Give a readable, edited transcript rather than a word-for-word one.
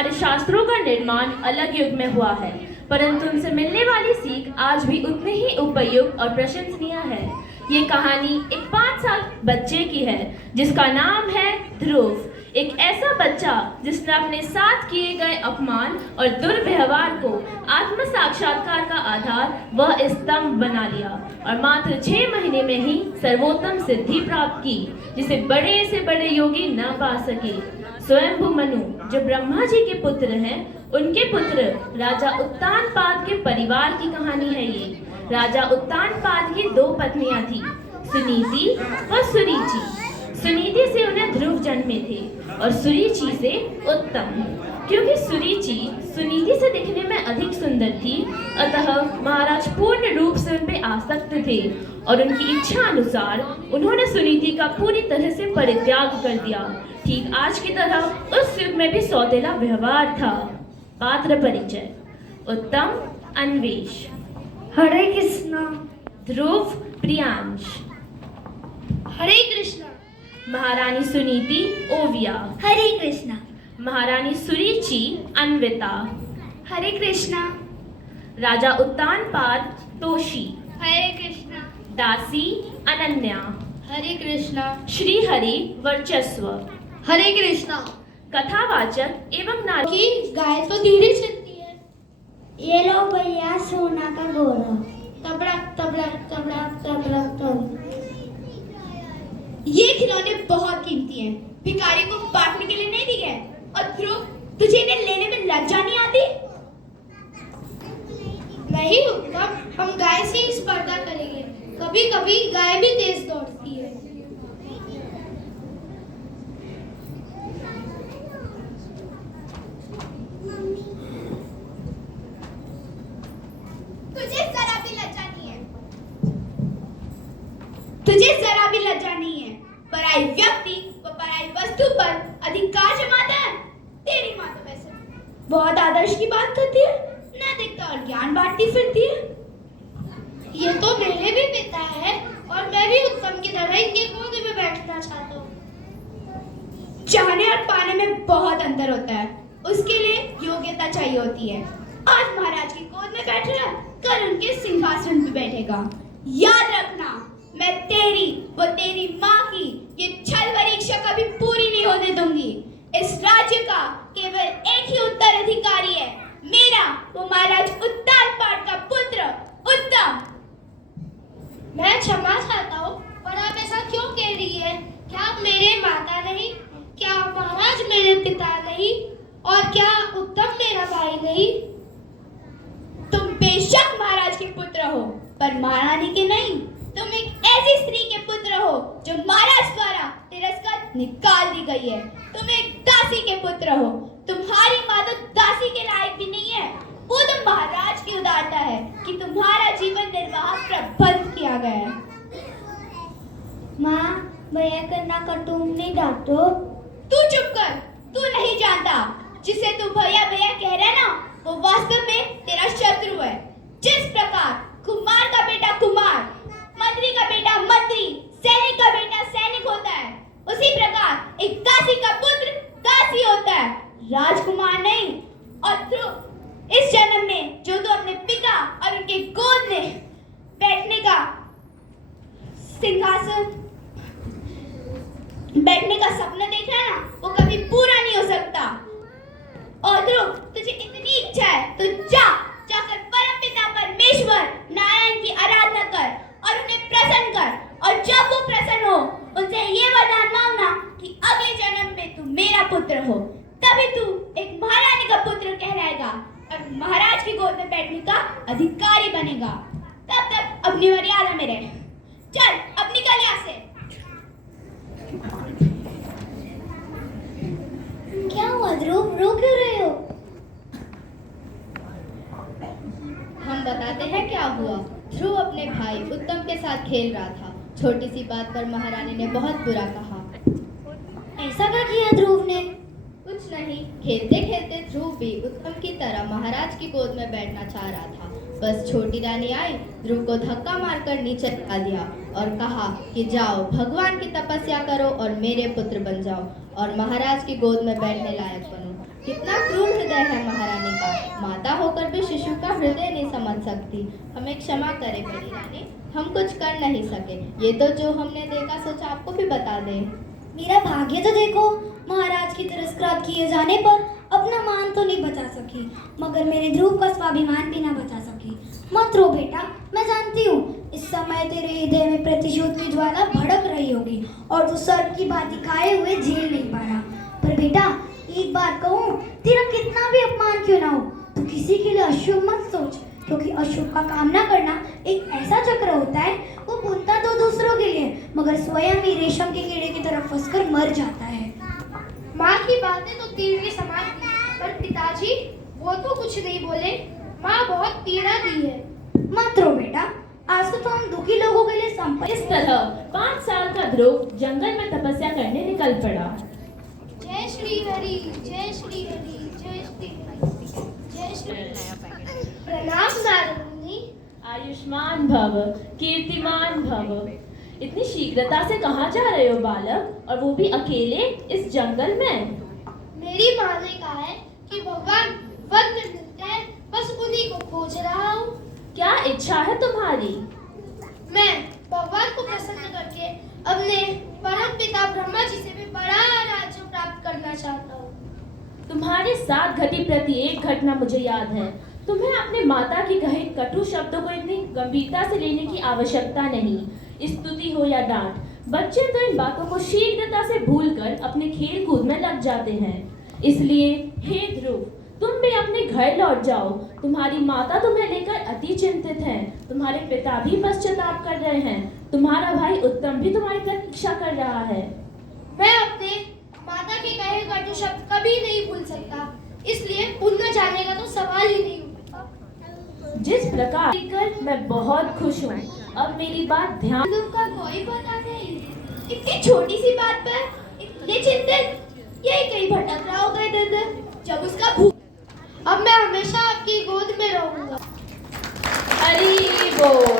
हमारे शास्त्रों का निर्माण अलग युग में हुआ है, परंतु उनसे मिलने वाली सीख आज भी उतनी ही उपयुक्त और प्रशंसनीय है। ये कहानी एक 5 साल बच्चे की है जिसका नाम है ध्रुव। एक ऐसा बच्चा जिसने अपने साथ किए गए अपमान और दुर्व्यवहार को आत्म साक्षात्कार का आधार व स्तंभ बना लिया और मात्र 6 महीने में ही सर्वोत्तम सिद्धि प्राप्त की, जिसे बड़े से बड़े योगी न पा सके। स्वयंभू मनु जो ब्रह्मा जी के पुत्र हैं, उनके पुत्र राजा उत्तानपाद के परिवार की कहानी है ये। राजा उत्तानपाद की 2 पत्नियां थी, सुनीति व सुरुचि। सुनीति से उन्हें ध्रुव जन्मे थे और सुरुचि से उत्तम। क्योंकि सुरुचि सुनीति से दिखने में अधिक सुंदर थी, अतः महाराज पूर्ण रूप से उन पर आसक्त थे और उनकी इच्छा अनुसार उन्होंने सुनीति का पूरी तरह से परित्याग कर दिया। ठीक आज की तरह उस युग में भी सौतेला व्यवहार था। पात्र परिचय: उत्तम अन्वेष, हरे कृष्णा। ध्रुव प्रियांश, हरे कृष्णा। महारानी सुनीति ओविया, हरे कृष्णा। महारानी सुरुचि अन्विता, हरे कृष्णा। राजा उत्तानपाद तोषी, हरे कृष्णा। दासी अनन्या, हरे कृष्णा। श्री हरि वर्चस्व। हरे कृष्णा। कथावाचक एवं नारी की गाय तो धीरे चलती है। ये लो भैया सोना का घोड़ा। तबड़क तबड़क तबड़क तबड़क तब। ये खिलौने बहुत कीमती हैं, भिखारी को बांटने के लिए नहीं दिए गए। और ध्रुव, तुझे इन्हें लेने में लज्जा नहीं आती? नहीं उत्तम, हम गाय से ही स्पर्धा करेंगे। कभी कभी गाय भी तेज दौड़ती है। तुझे जरा भी लज्जा नहीं है। तुझे जरा भी लज्जा नहीं है। पराई व्यक्ति व पराई वस्तु पर अधिकार जमाता है। तेरी माँ तो वैसे बहुत आदर्श की बात करती है, नैतिकता और ज्ञान बांटती फिरती है। ये तो मेरे भी पिता है और मैं भी उत्तम की तरह इनके गोद में बैठना चाहता हूँ। चाहने और पाने में बहुत अंतर होता है, उसके लिए योग्यता चाहिए होती है। आज महाराज की गोद में बैठ रहा, कल उनके सिंहासन पे बैठेगा। याद रखना, मैं तेरी व तेरी माँ की ये छल परीक्षा कभी पूरी नहीं होने दूंगी। इस राज्य का केवल एक ही उत्तराधिकारी है, मेरा, वो महाराज उत्तानपाद का पुत्र उत्तम। मैं क्षमा चाहता हूँ, पर आप ऐसा क्यों कह रही है? क्या आप मेरे माता नहीं? क्या महाराज मेरे पिता नहीं? और क्या उत्तम मेरा भाई नहीं? तुम बेशक महाराज के पुत्र हो, पर महारानी के नहीं। तुम एक ऐसी स्त्री के पुत्र हो जो महाराज द्वारा तिरस्कार निकाल दी गई है। तुम एक दासी के पुत्र हो। तुम्हारी माँ तो दासी के लायक भी नहीं है। वो तो महाराज की उदारता है कि तुम्हारा जीवन निर्वाह प्रबंध किया गया है। माँ, भैया करना कटुम नहीं डांटो। तू चुप कर। तू नहीं जानता, जिसे तू भैया भैया कह रहा है ना, वो वास्तव में तेरा शत्रु है। जिस प्रकार कुमार का बेटा कुमार, मंत्री का बेटा मंत्री, सैनिक का बेटा सैनिक होता है, उसी प्रकार एक दासी का पुत्र दासी होता है, राजकुमार नहीं। और ध्रुव, इस जन्म में जो तू अपने पिता और उनके गोद में बैठने का सिंहासन बैठने का सपना देख रहा है ना, वो कभी पूरा नहीं हो सकता। और ध्रुव, तुझे इतनी इच्छा है तो जाकर परमपिता परमेश्वर नारायण की आराधना कर और उन्हें प्रसन्न कर। और जब वो प्रसन्न हो, उनसे ये वरदान मांगना कि अगले जन्म में तू मेरा पुत्र हो, तभी तू एक महारानी का पुत्र कहलाएगा और महाराज की गोद में बैठने का अधिकारी बनेगा। तब तक अपनी मर्यादा में रह। चल, अब निकल यहाँ से। क्या हुआ ध्रुव, रो क्यों रहे हो? हम बताते हैं क्या हुआ। ध्रुव अपने भाई उत्तम के साथ खेल रहा था। छोटी सी बात पर महारानी ने बहुत बुरा कहा। ऐसा क्या किया ध्रुव ने? कुछ नहीं, खेलते खेलते ध्रुव भी उत्तम की तरह महाराज की गोद में बैठना चाह रहा था। बस छोटी रानी आई, ध्रुव को धक्का मारकर नीचे ला दिया और कहा कि जाओ भगवान की तपस्या करो और मेरे पुत्र बन जाओ और महाराज की गोद में बैठने लायक बनो। कितना क्रूर हृदय है महारानी का। माता होकर भी शिशु का हृदय नहीं समझ सकती। हमें क्षमा करें बड़ी रानी, हम कुछ कर नहीं सके। ये तो जो हमने देखा सोचा आपको भी बता दें। मेरा भाग्य तो देखो, महाराज की तिरस्कार किए जाने पर अपना मान तो नहीं बचा सकी, मगर मेरे ध्रुव का स्वाभिमान भी ना बचा सकी। मत रो बेटा, मैं जानती हूँ इस समय तेरे हृदय में प्रतिशोध की ज्वाला भड़क रही होगी और तू सर्प की भांति खाए हुए झेल नहीं पा रहा। पर बेटा एक बात कहूँ, तेरा कितना भी अपमान क्यों ना हो, तू किसी के लिए अशुभ मत सोच, क्योंकि अशुभ का कामना करना एक ऐसा चक्र होता है, वो बुनता तो दूसरों के लिए मगर स्वयं ही रेशम के कीड़े की तरफ फंसकर मर जाता है। माँ की बातें तो तीर के समान थी, पर पिताजी वो तो कुछ नहीं बोले। माँ बहुत पीड़ा दी है। मत रो बेटा, आज तो हम दुखी लोगों के लिए संपत्ति। इस तरह 5 साल का ध्रुव जंगल में तपस्या करने निकल पड़ा। जय श्री हरि, जय श्री हरि, जय श्री हरि, जय श्री। प्रणाम नारद मुनि। आयुष्मान भव, कीर्तिमान भव। इतनी शीघ्रता से कहाँ जा रहे हो बालक, और वो भी अकेले इस जंगल में? मेरी माँ ने कहा है कि भगवान वन में मिलते हैं, बस उन्हीं को खोज रहा हूँ। क्या इच्छा है तुम्हारी? मैं भगवान को प्रसन्न करके अपने परम पिता ब्रह्मा जी से भी बड़ा राज्य प्राप्त करना चाहता हूँ। तुम्हारे साथ घटी प्रत्येक घटना मुझे याद है। तुम्हें अपने माता की कहे कटु शब्दों को इतनी गंभीरता से लेने की आवश्यकता नहीं। स्तुति हो या डांट, बच्चे तो इन बातों को शीघ्रता से भूलकर अपने खेल कूद में लग जाते हैं। इसलिए हे ध्रुव, तुम भी अपने घर लौट जाओ। तुम्हारी माता तुम्हें लेकर अति चिंतित है। तुम्हारे पिता भी पश्चाताप कर रहे हैं। तुम्हारा भाई उत्तम भी तुम्हारी प्रतीक्षा कर रहा है। मैं अपने माता के कहे कटु शब्द कभी नहीं भूल सकता, इसलिए भूलना जाने का तो सवाल ही नहीं उठता। जिस प्रकार देखकर मैं बहुत खुश हूँ। अब मेरी बात ध्यान। का कोई पता नहीं, इतनी छोटी सी बात पर इतने चिंतित, यही कहीं भटक रहा होगा इधर उधर। जब उसका भूख, अब मैं हमेशा आपकी गोद में रहूंगा। हरि बोल।